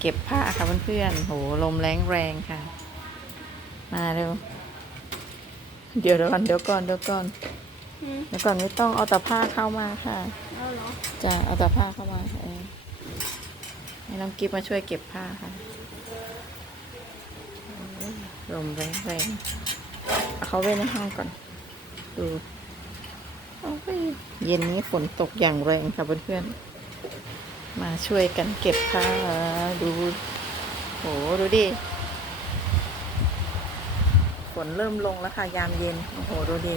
เก็บผ้าค่ะเพื่อนๆโหลมแรงแรงค่ะ มาเร็ว เดี๋ยวเดี๋ยวก่อนเดี๋ยวก่อนเดี๋ยวก่อนอืมเดี๋ยวก่อนไม่ต้องเอาแต่ผ้าเข้ามาค่ะเอาเหรอจะเอาแต่ผ้าเข้ามาเออให้น้องกิฟมาช่วยเก็บผ้าค่ะโอ้ยลมแรงแรงเอาเขาไว้ในห้องก่อน ดูโอ้ยเย็นนี้ฝนตกอย่างแรงค่ะเพื่อนๆ มาช่วยกันเก็บผ้าดูโหดูดิฝนเริ่มลงแล้วค่ะยามเย็นโอ้โหดูดิ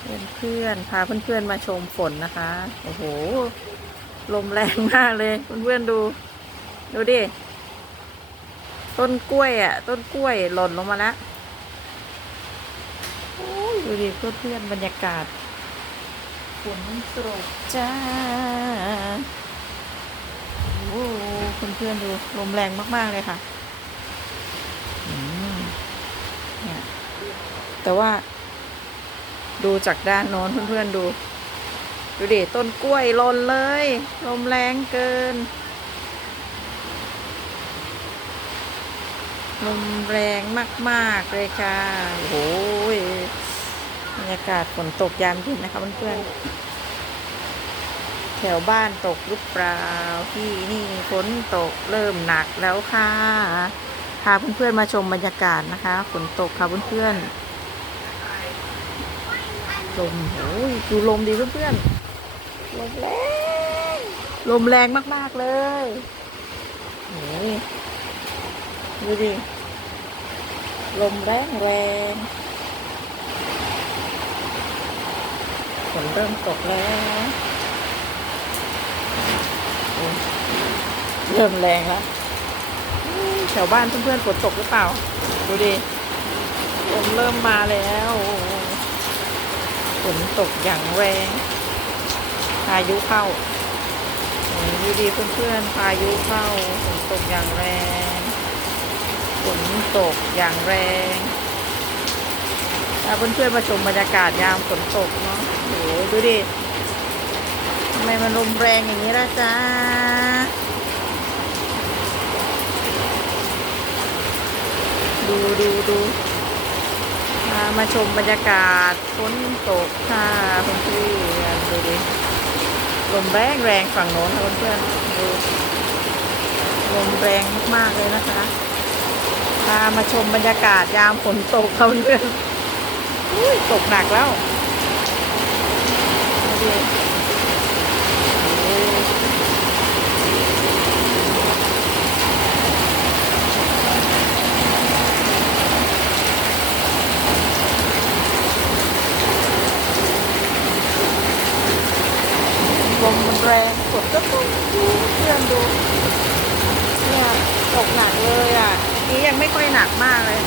เพื่อนเพื่อนพาเพื่อนๆมาชมฝนนะคะโอ้โหลมแรงมากเลยเพื่อนๆดู ดูดิต้นกล้วยอะ ต้นกล้วยหล่นลงมาแล้วโอ้ดูดิเพื่อนๆบรรยากาศฝนตกจ้าโอ้เพื่อนๆดูลมแรงมาก ๆ เลยค่ะอืมเนี่ยแต่ว่า ดูจากด้านโน้นเพื่อน ๆ ดู ดูดิต้นกล้วยหล่นเลย ลมแรงเกิน ลมแรงมาก ๆ เลยค่ะ โอ้โหยบรรยากาศฝนตกยามเย็นนะคะเพื่อนๆ แถวบ้านตกหรือเปล่าที่นี่ฝนตกเริ่มหนักแล้วค่ะพาเพื่อนๆมาชมบรรยากาศนะคะฝนตกค่ะเพื่อนๆลมโอ้ยดูลมดีเพื่อนๆลมแรงลมแรงมากๆเลยโอ้ยดูดิลมแรงแรงฝนเริ่มตกแล้วโอ้ย เริ่มแรงแล้วแถวบ้านเพื่อนๆฝนตกหรือเปล่า ดูดิลมเริ่มมาแล้วฝนตกอย่างแรงพายุเข้าดูดีเพื่อนๆพายุเข้าฝนตกอย่างแรงฝนตกอย่างแรงพาเพื่อนๆมาชมบรรยากาศยามฝนตกเนาะโอ้ยดูดิทำไมมันลมแรงอย่างนี้ล่ะจ๊ะ ดูดูดูพามาชมบรรยากาศฝนตกค่ะเพื่อนๆดูดิลมแรงแรงฝั่งโน้นค่ะเพื่อนๆดูลมแรงมากๆเลยนะคะพามาชมบรรยากาศยามฝนตกค่ะเพื่อนๆอุ้ยตกหนักแล้วดูดิโอ้ยลมมันแรงฝน ก็ตกดูเพื่อนดูเนี่ยตกหนักเลยอะนี้ยังไม่ค่อยหนักมากเลย